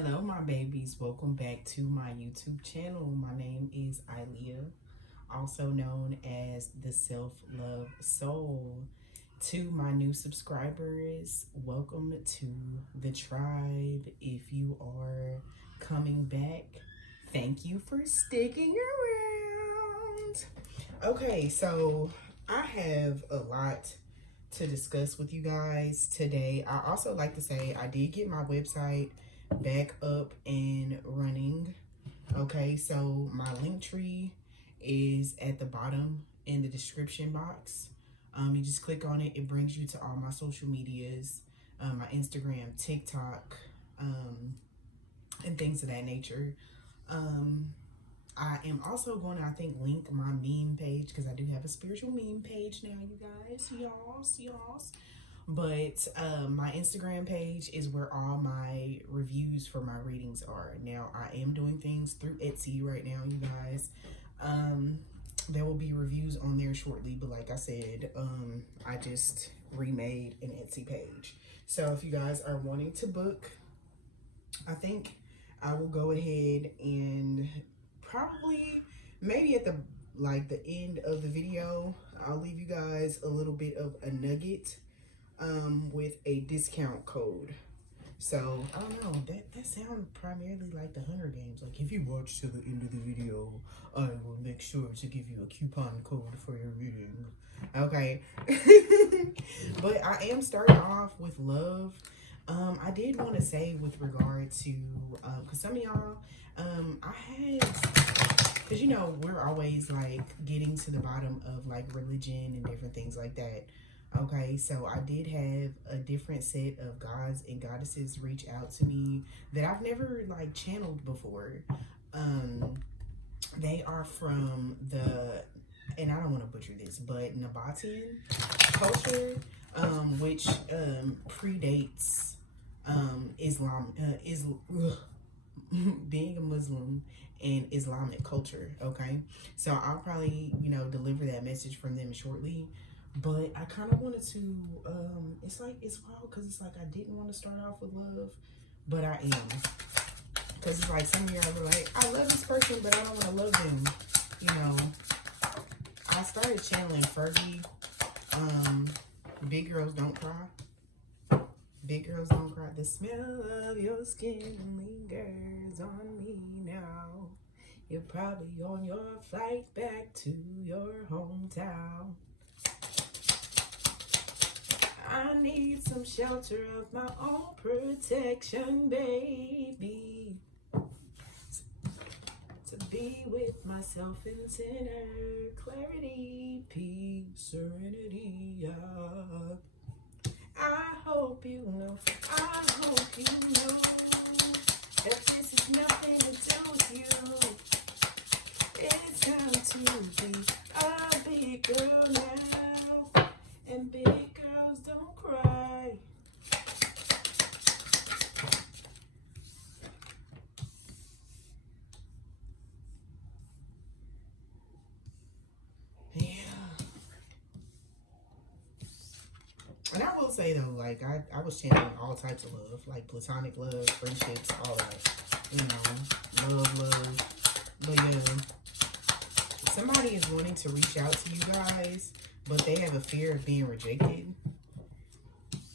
Hello, my babies. Welcome back to my YouTube channel. My name is Ilea, also known as the Self-Love Soul. To my new subscribers, welcome to the tribe. If you are coming back, thank you for sticking around. Okay, so I have a lot to discuss with you guys today. I also like to say I did get my website back up and running. Okay, so my link tree is at the bottom in the description box. You just click on it. It brings you to all my social medias, my Instagram, TikTok, and things of that nature. I am also going to, I think, link my meme page because I do have a spiritual meme page now, you guys, y'all. But my Instagram page is where all my reviews for my readings are. Now, I am doing things through Etsy right now, you guys. There will be reviews on there shortly, but like I said, I just remade an Etsy page. So if you guys are wanting to book, I think I will go ahead and probably maybe at the end of the video, I'll leave you guys a little bit of a nugget with a discount code. So I don't know, that sounds primarily like the Hunger Games. Like, if you watch to the end of the video, I will make sure to give you a coupon code for your reading. Okay. But I am starting off with love. I did want to say with regard to because some of y'all because you know we're always like getting to the bottom of like religion and different things like that. Okay, so I did have a different set of gods and goddesses reach out to me that I've never like channeled before. They are from the, and I don't want to butcher this, but Nabatean culture, which predates Islam, being a Muslim and Islamic culture. Okay, so I'll probably deliver that message from them shortly. But I kind of wanted to, it's wild because it's like I didn't want to start off with love, but I am. Because it's like some of y'all are like, I love this person, but I don't want to love them. I started channeling Fergie. Big Girls Don't Cry. Big Girls Don't Cry. The smell of your skin lingers on me now. You're probably on your flight back to your hometown. I need some shelter of my own protection, baby. To be with myself in center, clarity, peace, serenity. Yeah. I hope you know that this is nothing to do with you. It's time to be a big girl now, and big girls don't cry. Yeah. And I will say though, like I was channeling all types of love, like platonic love, friendships, all that. Love. But yeah, somebody is wanting to reach out to you guys, but they have a fear of being rejected.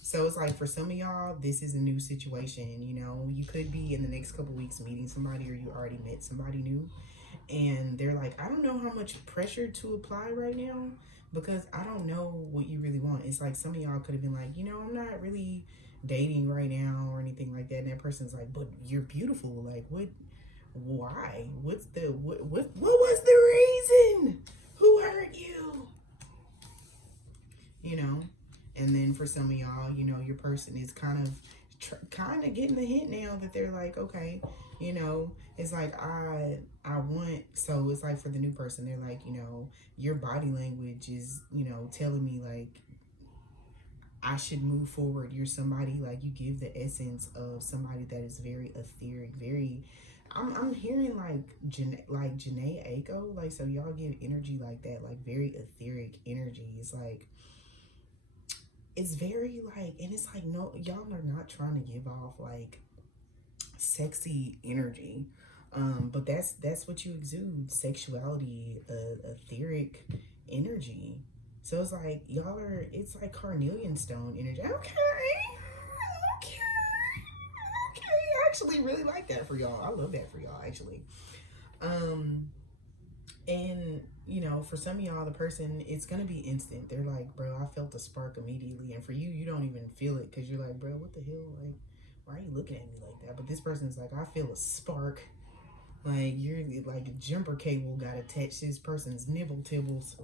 So it's like for some of y'all, this is a new situation. You could be in the next couple weeks meeting somebody, or you already met somebody new, and they're like, I don't know how much pressure to apply right now because I don't know what you really want. It's like some of y'all could have been like, I'm not really dating right now or anything like that. And that person's like, but you're beautiful. Like, what? Why? What was the reason? Who hurt you? And then for some of y'all, your person is kind of getting the hint now that they're like, okay, it's like I want. So it's like for the new person, they're like, your body language is, telling me like I should move forward. You're somebody, like, you give the essence of somebody that is very etheric, very. I'm hearing like Janae Aiko, like, so y'all give energy like that, like very etheric energy. It's like, it's very like, and it's like, no, y'all are not trying to give off like sexy energy. But that's what you exude, sexuality, etheric energy. So it's like y'all are, it's like carnelian stone energy. Okay. Okay. Okay. I actually really like that for y'all. I love that for y'all actually. And you know, for some of y'all, the person, it's gonna be instant. They're like, bro, I felt a spark immediately. And for you, you don't even feel it because you're like, bro, what the hell? Like, why are you looking at me like that? But this person's like, I feel a spark. Like, you're like a jumper cable got attached to this person's nibble tibbles.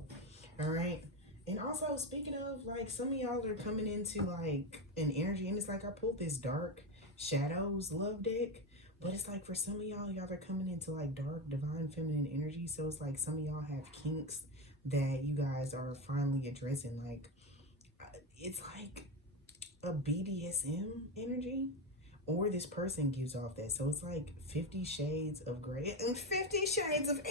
All right. And also, speaking of, like, some of y'all are coming into like an energy, and it's like I pulled this dark shadows love deck. But it's like for some of y'all are coming into like dark divine feminine energy. So it's like some of y'all have kinks that you guys are finally addressing. Like, it's like a BDSM energy, or this person gives off that. So it's like 50 shades of gray and 50 shades of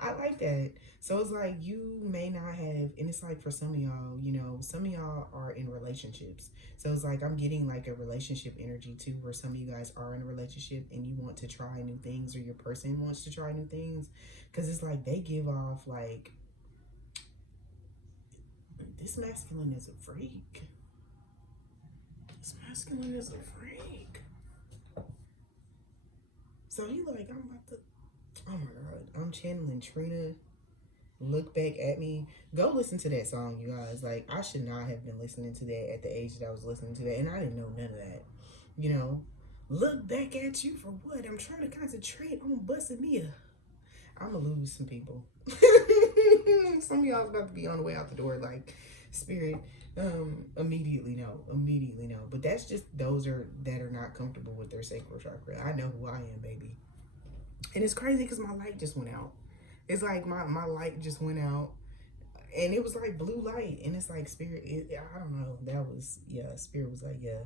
I like that. So it's like you may not have, and it's like for some of y'all, you know, some of y'all are in relationships. So it's like I'm getting like a relationship energy too, where some of you guys are in a relationship and you want to try new things, or your person wants to try new things. Because it's like they give off like, this masculine is a freak. This masculine is a freak. So he like, I'm about to, oh my God, I'm channeling Trina. Look back at me. Go listen to that song, you guys. Like, I should not have been listening to that at the age that I was listening to that, and I didn't know none of that. You know, look back at you for what? I'm trying to concentrate on busting me a. I'm gonna lose some people. Some of y'all's about to be on the way out the door. Like, spirit, immediately no. But that's just those that are not comfortable with their sacral chakra. I know who I am, baby. And it's crazy because my light just went out. It's like my light just went out, and it was like blue light, and it's like spirit, I don't know, that was, yeah, spirit was like, yeah.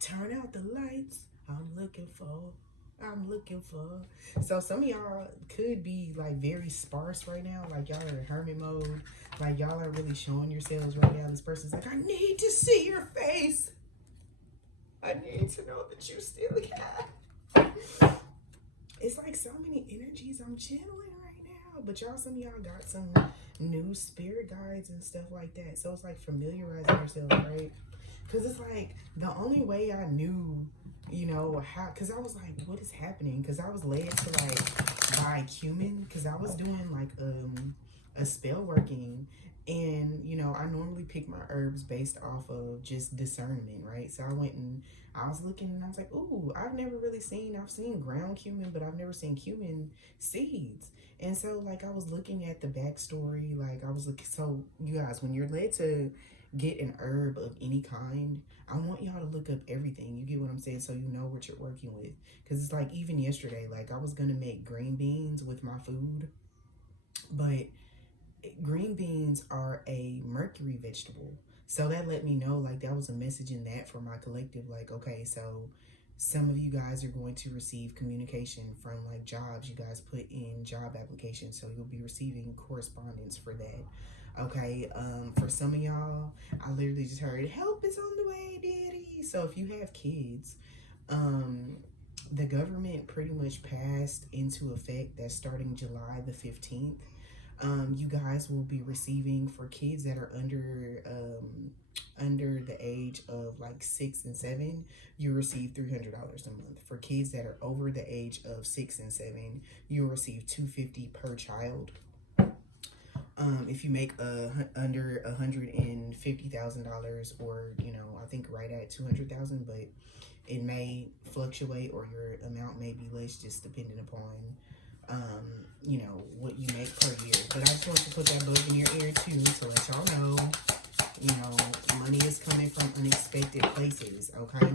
Turn out the lights, I'm looking for. So some of y'all could be like very sparse right now, like y'all are in hermit mode, like y'all are really showing yourselves right now. This person's like, I need to see your face. I need to know that you still have. It's like so many energies I'm channeling right now. But y'all, some of y'all got some new spirit guides and stuff like that. So it's like familiarizing yourself, right? Because it's like the only way I knew, you know, how, because I was like, what is happening? Because I was led to like buy cumin, because I was doing like a spell working. And, you know, I normally pick my herbs based off of just discernment, right? So I went and I was looking and I was like, ooh, I've seen ground cumin, but I've never seen cumin seeds. And so like I was looking at the backstory, like I was looking, so you guys, when you're led to get an herb of any kind, I want y'all to look up everything. You get what I'm saying? So you know what you're working with. Because it's like even yesterday, like I was going to make green beans with my food, but green beans are a mercury vegetable. So that let me know, like that was a message in that for my collective. Like, okay, so some of you guys are going to receive communication from like jobs. You guys put in job applications, so you'll be receiving correspondence for that. Okay, for some of y'all, I literally just heard help is on the way, daddy. So if you have kids, the government pretty much passed into effect that starting July the 15th, you guys will be receiving, for kids that are under the age of like 6 and 7, you receive $300 a month. For kids that are over the age of 6 and 7, you'll receive $250 per child. If you make under $150,000, or you know, I think right at 200,000, but it may fluctuate, or your amount may be less, just depending upon you know, what you make per year. But I just want to put that bug in your ear too, to let y'all know, you know, money is coming from unexpected places, okay?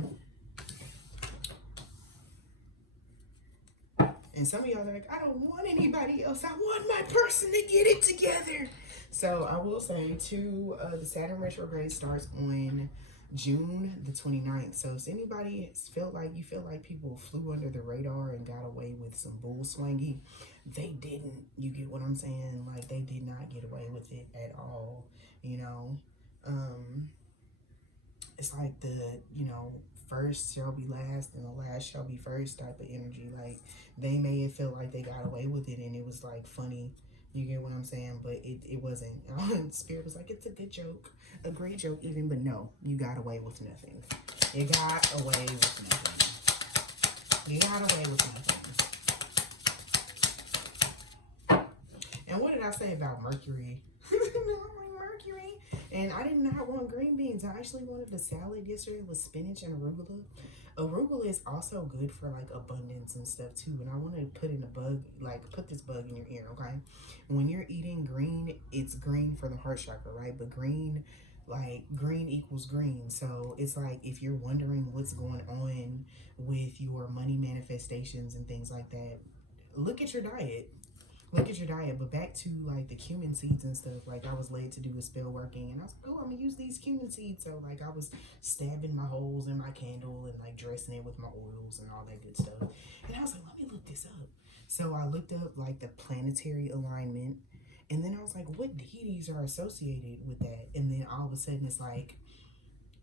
And some of y'all are like, I don't want anybody else. I want my person to get it together. So I will say too, the Saturn retrograde starts on June the 29th. So if anybody feel like people flew under the radar and got away with some bull swangy, they didn't. You get what I'm saying? Like, they did not get away with it at all, you know? it's like the, first shall be last and the last shall be first type of energy. Like, they may have felt like they got away with it and it was like funny. You get what I'm saying? But it wasn't. Spirit was like, it's a good joke, a great joke even, but no, you got away with nothing. You got away with nothing. You got away with nothing. And what did I say about Mercury? Mercury. And I did not want green beans. I actually wanted a salad yesterday with spinach and arugula. Arugula is also good for like abundance and stuff too. And I want to put in a bug, like put this bug in your ear, okay? When you're eating green, it's green for the heart chakra, right? But green, like green equals green. So it's like if you're wondering what's going on with your money manifestations and things like that, look at your diet. Look at your diet. But back to like the cumin seeds and stuff, like I was led to do a spell working and I was like, oh, I'm gonna use these cumin seeds. So like I was stabbing my holes in my candle and like dressing it with my oils and all that good stuff. And I was like, let me look this up. So I looked up like the planetary alignment, and then I was like, what deities are associated with that? And then all of a sudden it's like,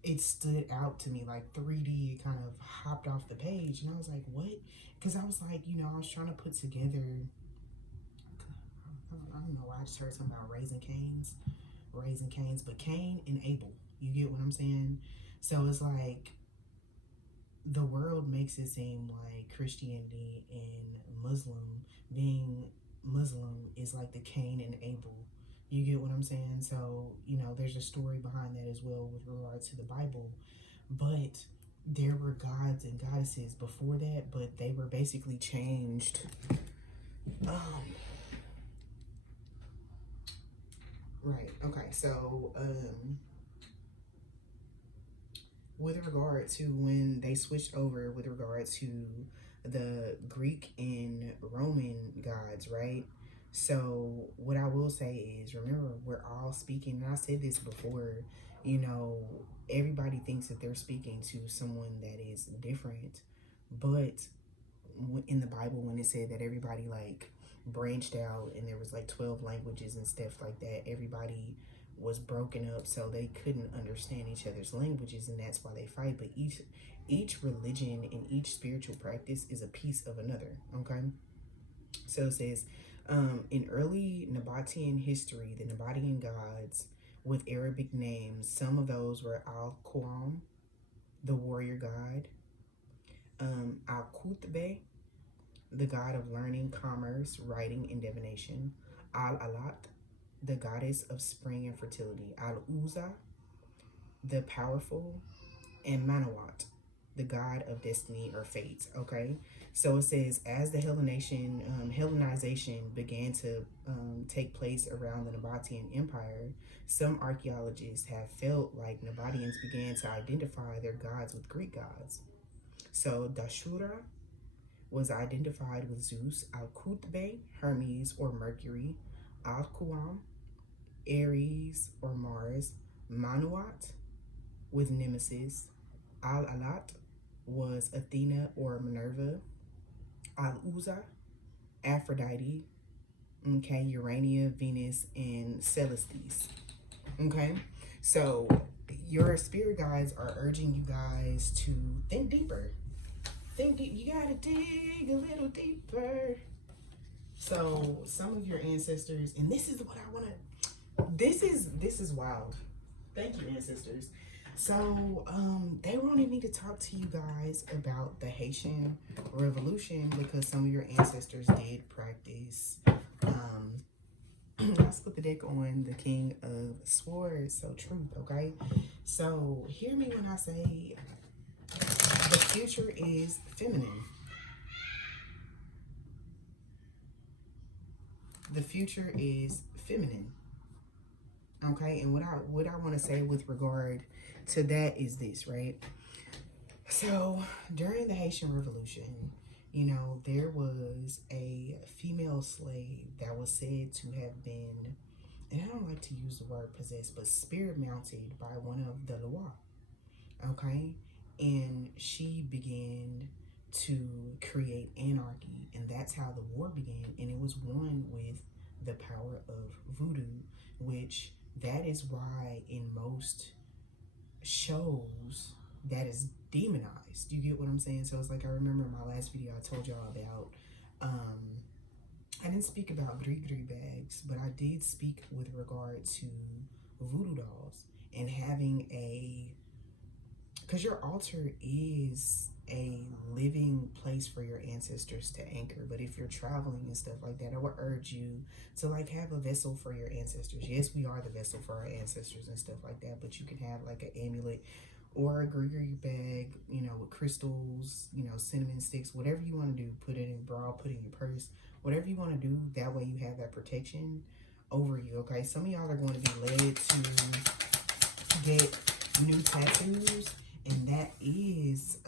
it stood out to me like 3D. It kind of hopped off the page and I was like, what? Because I was like, I was trying to put together, I don't know why I just heard something about raising canes, but Cain and Abel, you get what I'm saying? So it's like the world makes it seem like Christianity and being Muslim is like the Cain and Abel. You get what I'm saying? So, there's a story behind that as well with regards to the Bible. But there were gods and goddesses before that, but they were basically changed. Right. Okay. So, with regard to when they switched over with regard to the Greek and Roman gods, right? So what I will say is, remember, we're all speaking, and I said this before, everybody thinks that they're speaking to someone that is different. But in the Bible, when it said that everybody like branched out and there was like 12 languages and stuff like that, everybody was broken up so they couldn't understand each other's languages, and that's why they fight. But each religion and each spiritual practice is a piece of another, okay? So it says, in early Nabatean history, the Nabatean gods with Arabic names, some of those were Al-Quam, the warrior god, Al-Qutbe, the god of learning, commerce, writing, and divination, Al-Alat, the goddess of spring and fertility, Al-Uzza, the powerful, and Manawat, the god of destiny or fate, okay? So it says, as the Hellenization began to take place around the Nabatean Empire, some archaeologists have felt like Nabateans began to identify their gods with Greek gods. So Dashura was identified with Zeus, Al-Qutbe, Hermes or Mercury, Al-Quam, Ares or Mars, Manuat with Nemesis, Al-Alat was Athena or Minerva, Al-Uzza, Aphrodite, okay, Urania, Venus, and Celestis, okay? So your spirit guides are urging you guys to think deeper. Think deep. You gotta dig a little deeper. So some of your ancestors, and this is what I want to, this is wild. Thank you, ancestors. So they wanted me to talk to you guys about the Haitian Revolution because some of your ancestors did practice. Let's put the deck on the King of Swords, so truth, okay? So hear me when I say the future is feminine. The future is feminine. Okay, and what I want to say with regard to that is this, right? So during the Haitian Revolution, there was a female slave that was said to have been, and I don't like to use the word possessed, but spirit mounted by one of the Loa. Okay, and she began to create anarchy, and that's how the war began, and it was won with the power of voodoo, which that is why in most shows that is demonized. You get what I'm saying? So it's like, I remember in my last video I told y'all about, I didn't speak about gree bags, but I did speak with regard to voodoo dolls and having because your altar is a living place for your ancestors to anchor. But if you're traveling and stuff like that, I would urge you to like have a vessel for your ancestors. Yes, we are the vessel for our ancestors and stuff like that, but you can have like an amulet or a gree bag, you know, with crystals, you know, cinnamon sticks, whatever you want to do. Put it in bra, put it in your purse, whatever you want to do. That way you have that protection over you, okay? Some of y'all are going to be led to get new tattoos, and that is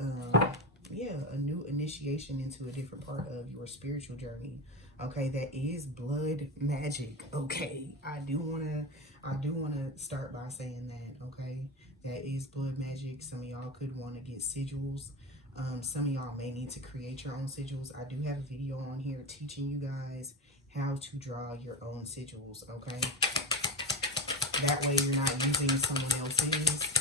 yeah, a new initiation into a different part of your spiritual journey, okay? That is blood magic, okay? I do want to start by saying that, okay? That is blood magic. Some of y'all could want to get sigils. Some of y'all may need to create your own sigils. I do have a video on here teaching you guys how to draw your own sigils, okay? That way you're not using someone else's,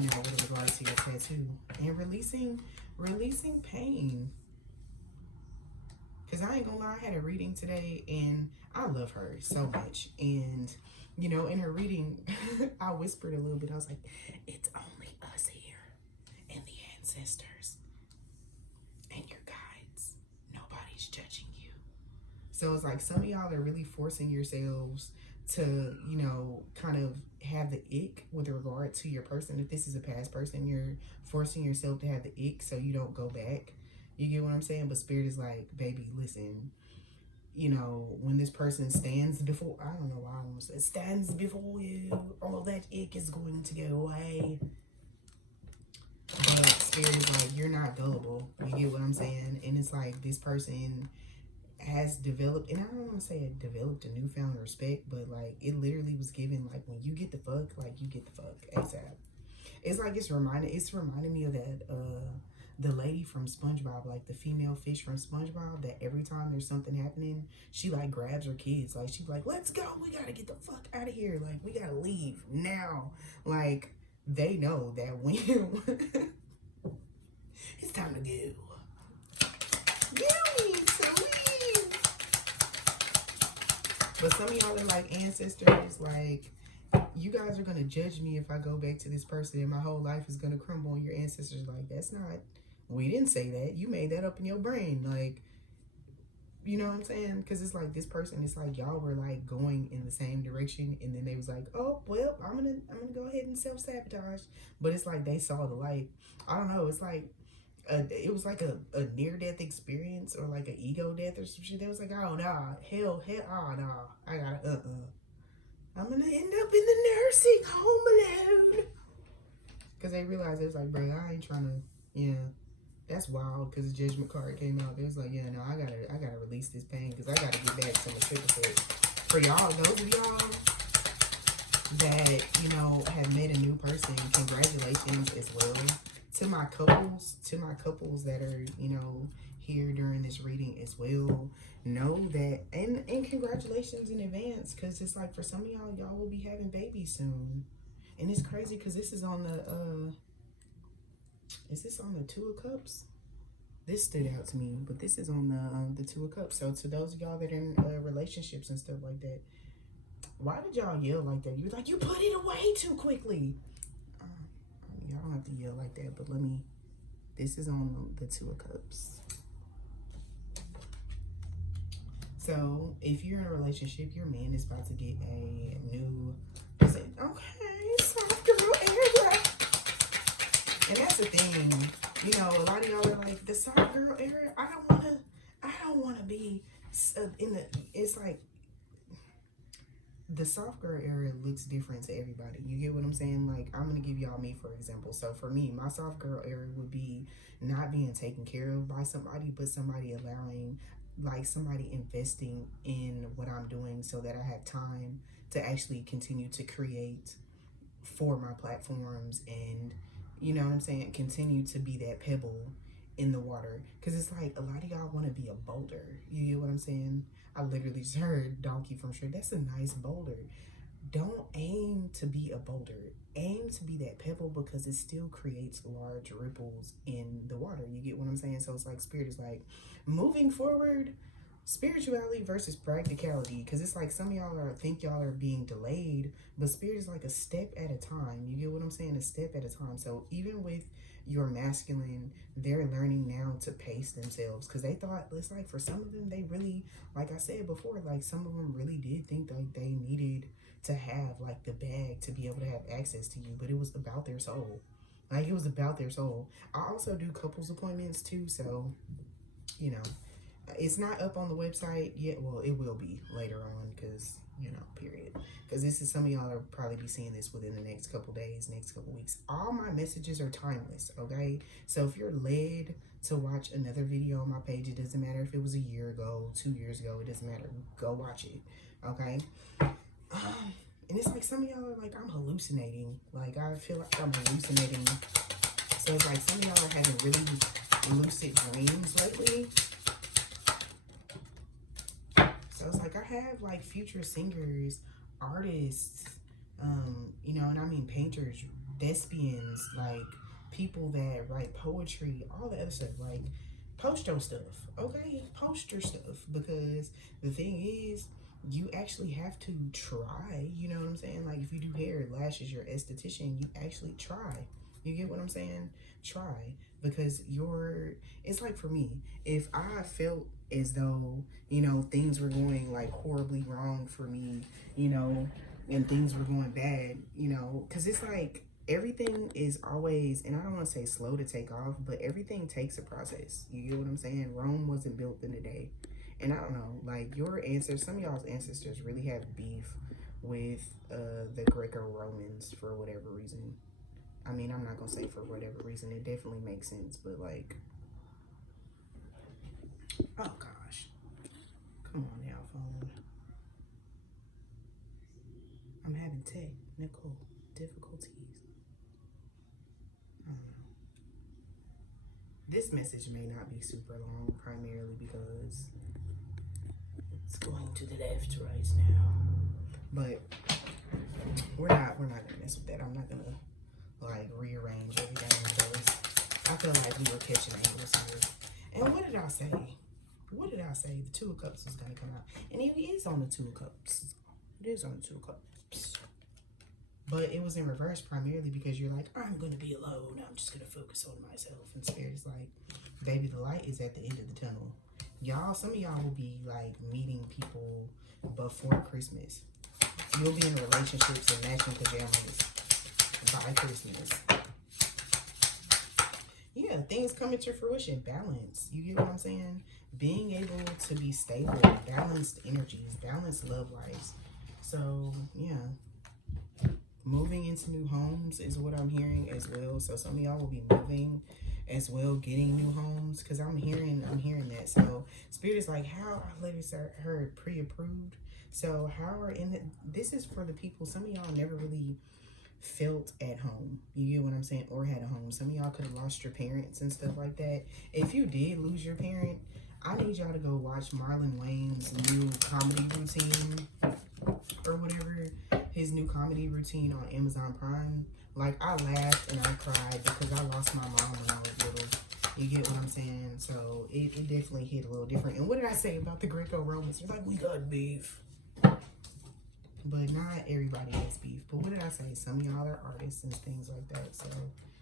you know, with regards to your tattoo. And releasing pain. Because I ain't gonna lie, I had a reading today, and I love her so much. And, you know, in her reading, I whispered a little bit. I was like, it's only us here and the ancestors and your guides. Nobody's judging you. So it's like some of y'all are really forcing yourselves to, you know, kind of have the ick with regard to your person. If this is a past person, you're forcing yourself to have the ick so you don't go back. You get what I'm saying? But Spirit is like, baby, listen, you know, when this person stands before, I don't know why I almost said stands before you, all that ick is going to go away. But Spirit is like, you're not gullible. You get what I'm saying? And it's like, this person has developed, and I don't want to say it developed a newfound respect, but like, it literally was given, like, when you get the fuck, like, you get the fuck ASAP. It's like, it's reminding me of that, the lady from SpongeBob, like the female fish from SpongeBob, that every time there's something happening, she like grabs her kids. Like, she's like, let's go. We got to get the fuck out of here. Like, we got to leave now. Like, they know that when it's time to go. You need to leave. But some of y'all are like ancestors, like, you guys are going to judge me if I go back to this person and my whole life is going to crumble on your ancestors. Like, that's not, we didn't say that. You made that up in your brain. Like, you know what I'm saying? Because it's like, this person, it's like y'all were like going in the same direction, and then they was like, oh, well, I'm gonna go ahead and self-sabotage. But it's like they saw the light. I don't know. It's like, it was like a near-death experience, or like an ego death or some shit. They was like, oh, nah, hell, oh, nah, I gotta, I'm gonna end up in the nursing home alone. Because they realized, it was like, bro, I ain't trying to, yeah. That's wild, because the judgment card came out. It was like, yeah, no, I gotta release this pain, because I gotta get back to my triple set. For y'all, those of y'all that, you know, have met a new person, congratulations as well. To my couples that are, you know, here during this reading as well, know that, and congratulations in advance, because it's like, for some of y'all will be having babies soon. And it's crazy, because this is on the is this on the Two of Cups? This stood out to me, but this is on the Two of Cups. So to those of y'all that are in relationships and stuff like that, why did y'all yell like that? You're like, you put it away too quickly. Y'all don't have to yell like that, but let me, this is on the Two of Cups. So if you're in a relationship, your man is about to get a new, okay, soft girl era. And that's the thing, you know, a lot of y'all are like, the soft girl era, I don't want to be in the, it's like, the soft girl era looks different to everybody. You get what I'm saying? Like, I'm going to give y'all me, for example. So for me, my soft girl era would be not being taken care of by somebody, but somebody allowing, like, somebody investing in what I'm doing so that I have time to actually continue to create for my platforms, and, you know what I'm saying, continue to be that pebble in the water. Because it's like, a lot of y'all want to be a boulder. You get what I'm saying? I literally just heard Donkey from Shrek. That's a nice boulder. don't aim to be a boulder. Aim to be that pebble, because it still creates large ripples in the water. You get what I'm saying? So it's like Spirit is like moving forward, spirituality versus practicality, because it's like some of y'all think y'all are being delayed, but Spirit is like a step at a time. You get what I'm saying? A step at a time. So even with your masculine, they're learning now to pace themselves, because they thought, it's like for some of them, they really, like I said before, like some of them really did think like they needed to have like the bag to be able to have access to you, but it was about their soul. Like it was about their soul. I also do couples appointments too, so you know, it's not up on the website yet. Well, it will be later on, because you know, period, because this is, some of y'all will probably be seeing this within the next couple days, next couple weeks. All my messages are timeless, okay? So if you're led to watch another video on my page, it doesn't matter if it was a year ago, 2 years ago, it doesn't matter. Go watch it, okay? And it's like some of y'all are like, I'm hallucinating. Like, I feel like I'm hallucinating. So it's like some of y'all are having really lucid dreams lately. So it's like I have like future singers, artists, you know, and I mean painters, thespians, like people that write poetry, all the other stuff. Like, post your stuff, okay? Post your stuff, because the thing is, you actually have to try, you know what I'm saying? Like if you do hair, lashes, you're an esthetician, you actually try. You get what I'm saying? Try, because it's like for me, if I felt as though, you know, things were going like horribly wrong for me, you know, and things were going bad, you know, because it's like everything is always, and I don't want to say slow to take off, but everything takes a process. You get what I'm saying? Rome wasn't built in a day. And I don't know, like your ancestors, some of y'all's ancestors really have beef with the Greco-Romans for whatever reason. I mean, I'm not going to say for whatever reason. It definitely makes sense, but like, oh gosh. Come on now, phone. I'm having technical difficulties. I don't know. This message may not be super long, primarily because it's going to the left right now. But we're not gonna mess with that. I'm not gonna like rearrange everything because I feel like we were catching angles here. And what did I say? What did I say? The Two of Cups was gonna come out. And it is on the Two of Cups. It is on the Two of Cups. But it was in reverse primarily because you're like, I'm gonna be alone. I'm just gonna focus on myself. And Spirit is like, baby, the light is at the end of the tunnel. Y'all, some of y'all will be like meeting people before Christmas. You'll be in relationships and matching pajamas by Christmas. Yeah, things coming to fruition. Balance. You get what I'm saying? Being able to be stable, balanced energies, balanced love lives. So, yeah. Moving into new homes is what I'm hearing as well. So some of y'all will be moving as well, getting new homes, because I'm hearing that. So Spirit is like, how I later heard pre-approved. So how are this is for the people, some of y'all never really felt at home. You get what I'm saying? Or had a home. Some of y'all could have lost your parents and stuff like that. If you did lose your parent, I need y'all to go watch Marlon Wayne's new comedy routine or whatever, his new comedy routine on Amazon Prime. Like, I laughed and I cried because I lost my mom when I was little. You get what I'm saying? So it definitely hit a little different. And what did I say about the Greco-Romans? It's like, we got beef. But not everybody has beef. But what did I say? Some of y'all are artists and things like that. So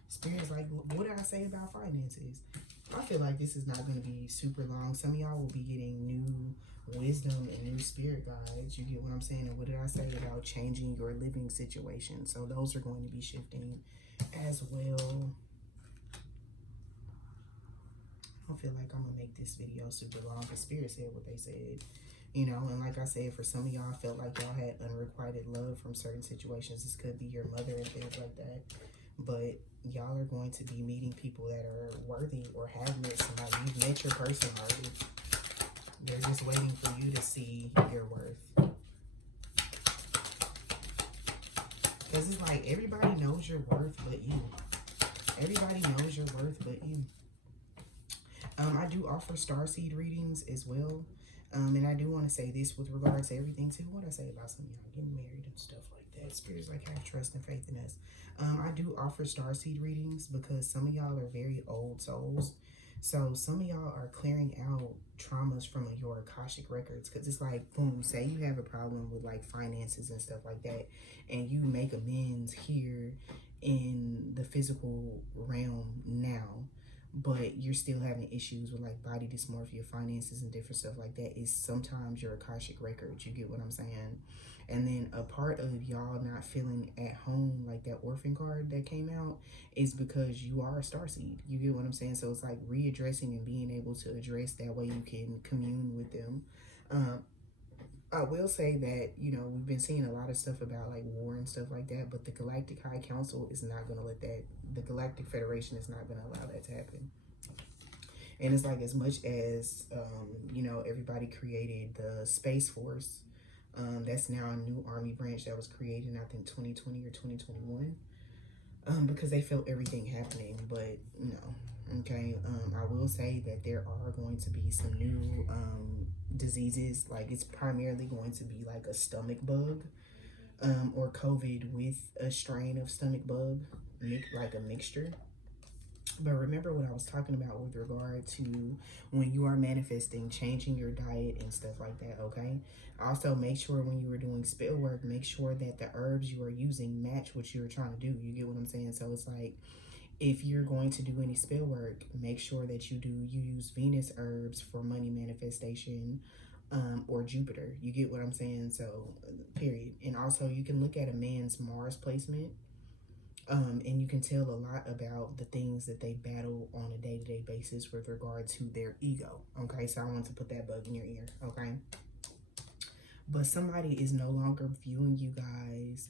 Spirit's like, what did I say about finances? I feel like this is not going to be super long. Some of y'all will be getting new wisdom and new spirit guides. You get what I'm saying? And what did I say about changing your living situation? So those are going to be shifting as well. I don't feel like I'm going to make this video super long because Spirit said what they said. You know, and like I said, for some of y'all, felt like y'all had unrequited love from certain situations. This could be your mother and things like that. But y'all are going to be meeting people that are worthy or have met somebody. You've met your person already. They're just waiting for you to see your worth. Because it's like everybody knows your worth but you. Everybody knows your worth but you. I do offer Starseed readings as well. And I do want to say this with regards to everything too. What I say about some of y'all getting married and stuff like that. Spirits like have trust and faith in us. I do offer starseed readings because some of y'all are very old souls. So some of y'all are clearing out traumas from your Akashic records. Because it's like, boom, say you have a problem with like finances and stuff like that. And you make amends here in the physical realm now, but you're still having issues with like body dysmorphia, finances, and different stuff like that, is sometimes your Akashic records. You get what I'm saying? And then a part of y'all not feeling at home, like that orphan card that came out, is because you are a starseed. You get what I'm saying? So it's like readdressing and being able to address, that way you can commune with them. I will say that, you know, we've been seeing a lot of stuff about like war and stuff like that, but the Galactic High Council is not going to let that, the Galactic Federation is not going to allow that to happen. And it's like, as much as, you know, everybody created the Space Force, that's now a new army branch that was created in, I think, 2020 or 2021, because they felt everything happening, but, you know, okay. I will say that there are going to be some new diseases. Like, it's primarily going to be like a stomach bug, or COVID with a strain of stomach bug, like a mixture. But remember what I was talking about with regard to when you are manifesting, changing your diet and stuff like that, okay? Also, make sure when you are doing spell work, make sure that the herbs you are using match what you're trying to do. You get what I'm saying? So it's like, if you're going to do any spell work, make sure that you use Venus herbs for money manifestation, or Jupiter. You get what I'm saying? So, period. And also, you can look at a man's Mars placement, and you can tell a lot about the things that they battle on a day-to-day basis with regard to their ego. Okay, so I want to put that bug in your ear. Okay, but somebody is no longer viewing you guys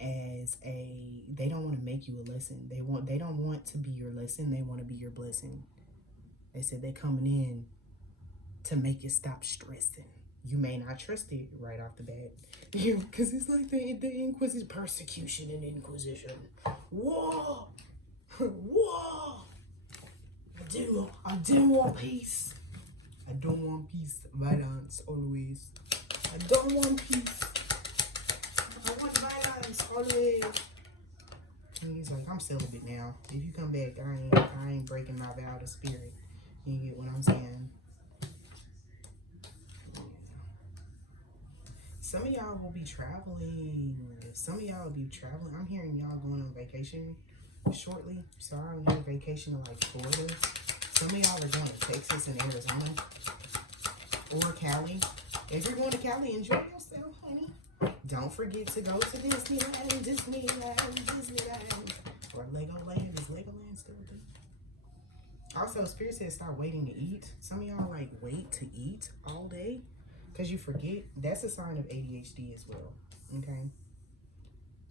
as a, they don't want to make you a lesson. They don't want to be your lesson. They want to be your blessing. They said they're coming in to make you stop stressing. You may not trust it right off the bat, because it's like the Inquisition, persecution and Inquisition. Whoa, whoa! I do want peace. I don't want peace. Violence always. I don't want peace. I want violence always. And he's like, I'm celibate now. If you come back, I ain't breaking my vow to spirit. You get what I'm saying? Some of y'all will be traveling. Some of y'all will be traveling. I'm hearing y'all going on vacation shortly. So I don't hear vacation to like Florida. Some of y'all are going to Texas and Arizona. Or Cali. If you're going to Cali, enjoy yourself, honey. Don't forget to go to Disneyland. Or Legoland. Is Legoland still a thing? Also, Spirit says stop waiting to eat. Some of y'all like wait to eat all day because you forget. That's a sign of ADHD as well. Okay.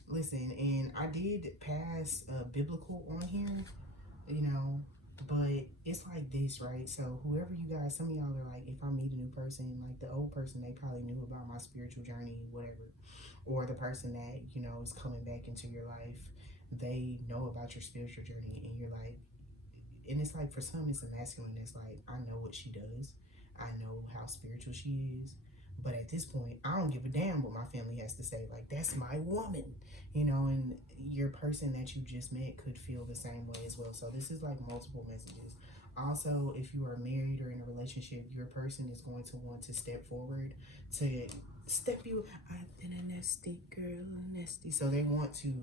Listen, and I did pass biblical on here, you know, but it's like this, right? So whoever you guys, some of y'all are like, if I meet a new person, like the old person, they probably knew about my spiritual journey, whatever. Or the person that, you know, is coming back into your life, they know about your spiritual journey, and you're like, and it's like, for some, it's a masculine that's like, I know what she does. I know how spiritual she is. But at this point, I don't give a damn what my family has to say. Like, that's my woman, you know, and your person that you just met could feel the same way as well. So this is like multiple messages. Also, if you are married or in a relationship, your person is going to want to step forward to step you. I've been a nasty girl, nasty. So they want to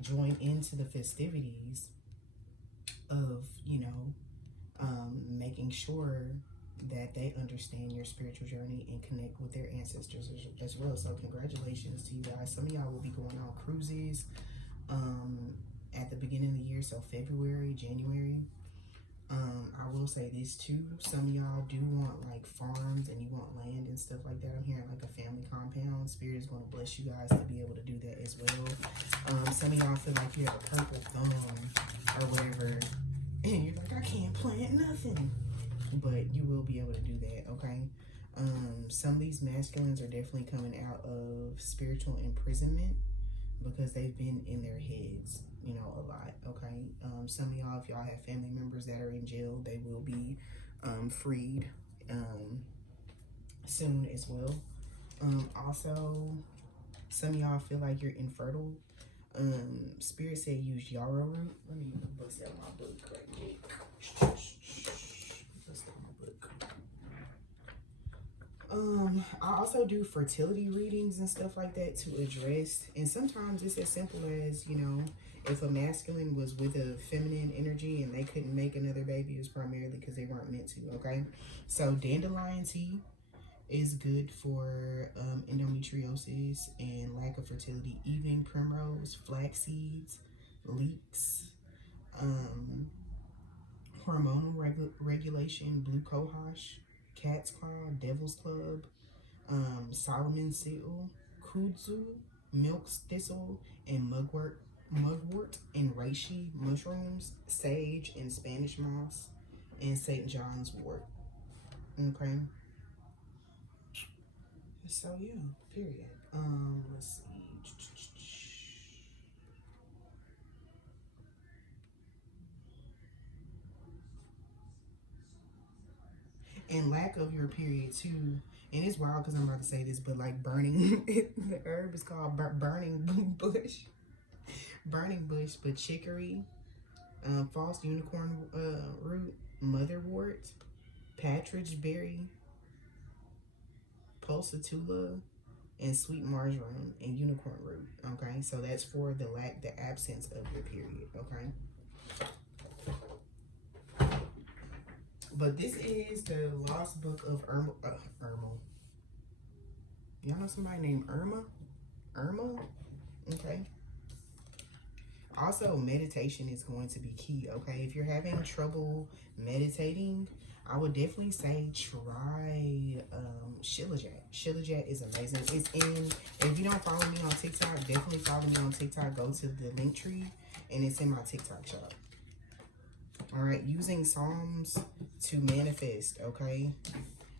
join into the festivities of, you know, making sure that they understand your spiritual journey and connect with their ancestors as well. So congratulations to you guys. Some of y'all will be going on cruises at the beginning of the year, so February, January. I will say this too, some of y'all do want like farms and you want land and stuff like that. I'm hearing like a family compound. Spirit is going to bless you guys to be able to do that as well. Some of y'all feel like you have a purple thumb or whatever, and you're like, I can't plant nothing. But you will be able to do that, okay? Some of these masculines are definitely coming out of spiritual imprisonment because they've been in their heads, you know, a lot, okay? Some of y'all, if y'all have family members that are in jail, they will be freed. soon as well. Also, some of y'all feel like you're infertile. Spirit said use yarrow root. Let me bust out my book right quick. Bust out my book. I also do fertility readings and stuff like that to address, and sometimes it's as simple as, you know, if a masculine was with a feminine energy and they couldn't make another baby, it's primarily because they weren't meant to, okay? So dandelion tea is good for endometriosis and lack of fertility. Evening primrose, flax seeds, leeks, hormonal regulation, blue cohosh, cat's claw, devil's club, Solomon seal, kudzu, milk thistle, and mugwort and reishi mushrooms, sage and Spanish moss, and St. John's wort. Okay. So yeah, period. Let's see. And lack of your period too. And it's wild because I'm about to say this, but like burning, the herb is called burning bush. Burning bush, but chicory, false unicorn root, motherwort, partridge berry, pulsatilla, and sweet marjoram and unicorn root. Okay, so that's for the absence of your period. Okay. But this is the Lost Book of Irma. Y'all know somebody named Irma? Irma? Okay. Also, meditation is going to be key, okay? If you're having trouble meditating, I would definitely say try Shilajit. Shilajit is amazing. It's in, if you don't follow me on TikTok, definitely follow me on TikTok. Go to the link tree, and it's in my TikTok shop. All right, using Psalms to manifest, okay?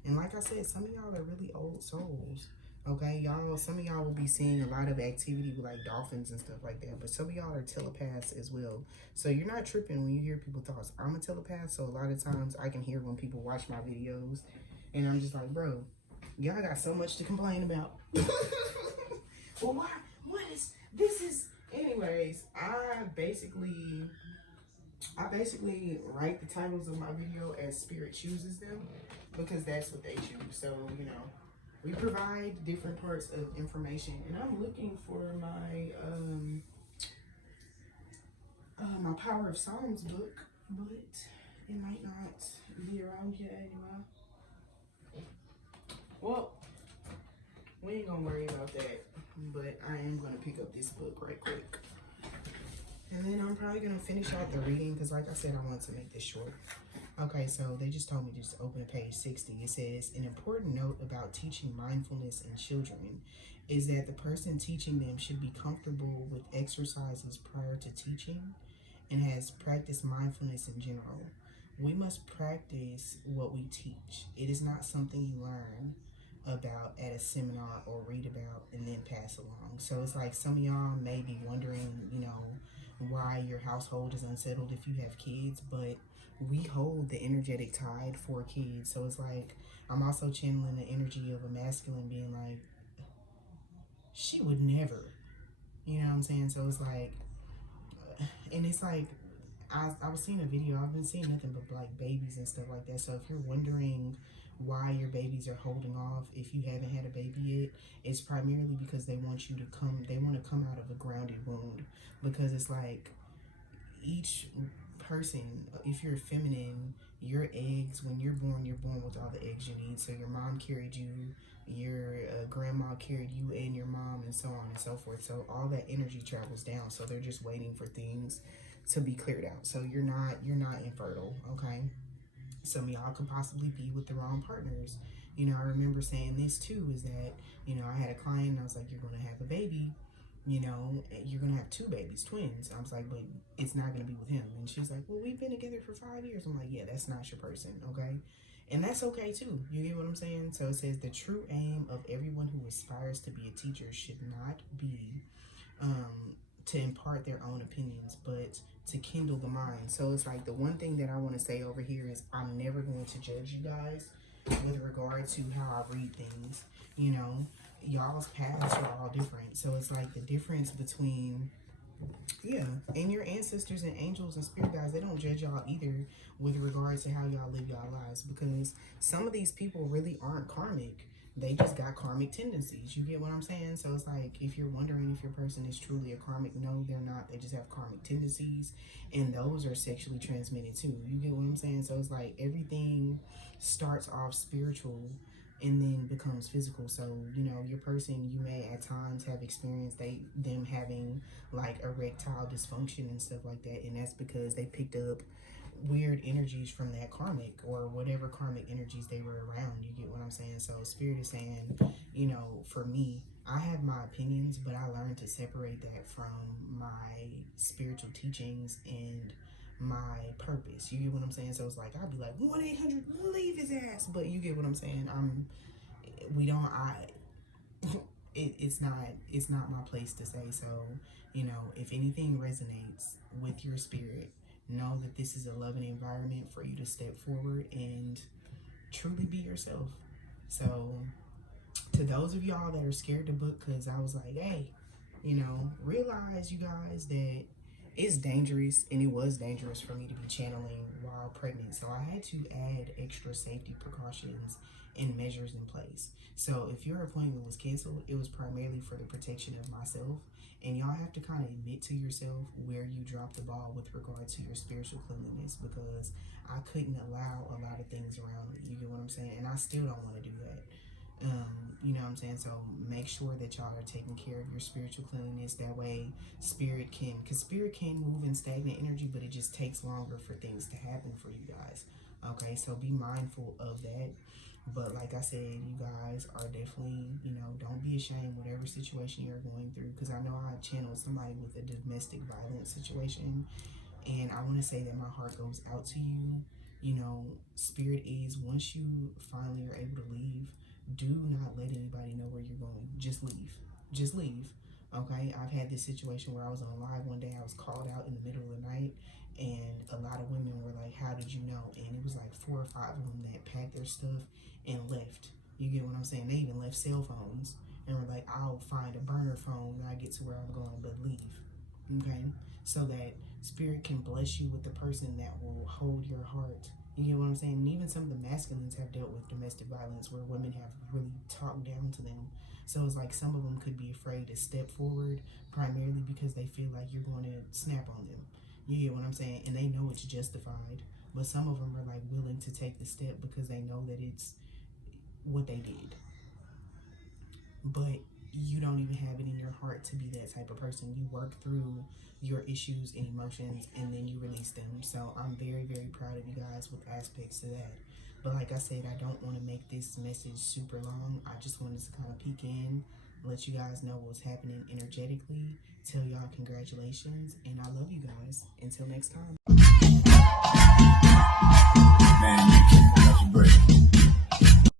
And like I said, some of y'all are really old souls, okay? Y'all, some of y'all will be seeing a lot of activity with like dolphins and stuff like that, but some of y'all are telepaths as well. So you're not tripping when you hear people's thoughts. I'm a telepath, so a lot of times I can hear when people watch my videos, and I'm just like, bro, y'all got so much to complain about. Well, why? This is, anyways, I basically write the titles of my video as Spirit chooses them, because that's what they choose. So, you know, we provide different parts of information, and I'm looking for my my Power of Psalms book, but it might not be around yet anyway. Well, we ain't gonna worry about that, but I am gonna pick up this book right quick. And then I'm probably going to finish out the reading because, like I said, I want to make this short. Okay, so they just told me just open page 60. It says, an important note about teaching mindfulness in children is that the person teaching them should be comfortable with exercises prior to teaching and has practiced mindfulness in general. We must practice what we teach. It is not something you learn about at a seminar or read about and then pass along. So it's like some of y'all may be wondering, you know, why your household is unsettled if you have kids, but we hold the energetic tide for kids. So it's like I'm also channeling the energy of a masculine being like, she would never, you know what I'm saying? So it's like, and it's like, I was seeing a video, I've been seeing nothing but like babies and stuff like that. So if you're wondering why your babies are holding off if you haven't had a baby yet, it's primarily because they want to come out of a grounded wound. Because it's like each person, if you're feminine, your eggs, when you're born with all the eggs you need. So your mom carried you, your grandma carried you and your mom, and so on and so forth. So all that energy travels down. So they're just waiting for things to be cleared out. So you're not infertile, okay? Some of y'all could possibly be with the wrong partners. You know, I remember saying this too, is that, you know, I had a client and I was like, you're going to have a baby, you know, you're going to have 2 babies, twins. I was like, but it's not going to be with him. And she's like, well, we've been together for 5 years. I'm like, yeah, that's not your person, okay? And that's okay too. You get what I'm saying? So it says the true aim of everyone who aspires to be a teacher should not be to impart their own opinions, but to kindle the mind. So it's like the one thing that I want to say over here is I'm never going to judge you guys. with regard to how I read things. You know, y'all's paths are all different. So it's like the difference between, yeah, and your ancestors and angels and spirit guides, they don't judge y'all either with regards to how y'all live y'all lives, because some of these people really aren't karmic. They just got karmic tendencies. You get what I'm saying? So it's like, if you're wondering if your person is truly a karmic, no, they're not. They just have karmic tendencies, and those are sexually transmitted too. You get what I'm saying? So it's like everything starts off spiritual and then becomes physical. So, you know, your person, you may at times have experienced them having like erectile dysfunction and stuff like that, and that's because they picked up weird energies from that karmic or whatever karmic energies they were around. You get what I'm saying? So spirit is saying, you know, for me, I have my opinions, but I learned to separate that from my spiritual teachings and my purpose. You get what I'm saying? So it's like, I'll be like 1-800 leave his ass, but you get what I'm saying? It's not my place to say. So, you know, if anything resonates with your spirit, know that this is a loving environment for you to step forward and truly be yourself. So to those of y'all that are scared to book, because I was like, hey, you know, realize, you guys, that it's dangerous, and it was dangerous for me to be channeling while pregnant. So I had to add extra safety precautions and measures in place. So if your appointment was canceled, it was primarily for the protection of myself. And y'all have to kind of admit to yourself where you dropped the ball with regard to your spiritual cleanliness, because I couldn't allow a lot of things around me. You get what I'm saying? And I still don't want to do that. You know what I'm saying? So make sure that y'all are taking care of your spiritual cleanliness. That way spirit can move in stagnant energy, but it just takes longer for things to happen for you guys. Okay, so be mindful of that. But like I said, you guys are definitely, you know, don't be ashamed whatever situation you're going through, because I know I channeled somebody with a domestic violence situation, and I want to say that my heart goes out to you. You know, spirit is, once you finally are able to leave, do not let anybody know where you're going. Just leave. Just leave. Okay, I've had this situation where I was on live one day. I was called out in the middle of the night, and a lot of women were like, how did you know? And it was like 4 or 5 of them that packed their stuff and left. You get what I'm saying? They even left cell phones and were like, I'll find a burner phone when I get to where I'm going, but leave. Okay, so that spirit can bless you with the person that will hold your heart. You get what I'm saying? And even some of the masculines have dealt with domestic violence where women have really talked down to them. So it's like some of them could be afraid to step forward, primarily because they feel like you're going to snap on them. You get what I'm saying? And they know it's justified. But some of them are like willing to take the step because they know that it's what they did. But you don't even have it in your heart to be that type of person. You work through your issues and emotions, and then you release them. So I'm very, very proud of you guys with aspects to that. But like I said, I don't want to make this message super long. I just wanted to kind of peek in, let you guys know what's happening energetically, tell y'all congratulations, and I love you guys. Until next time. Man, you break.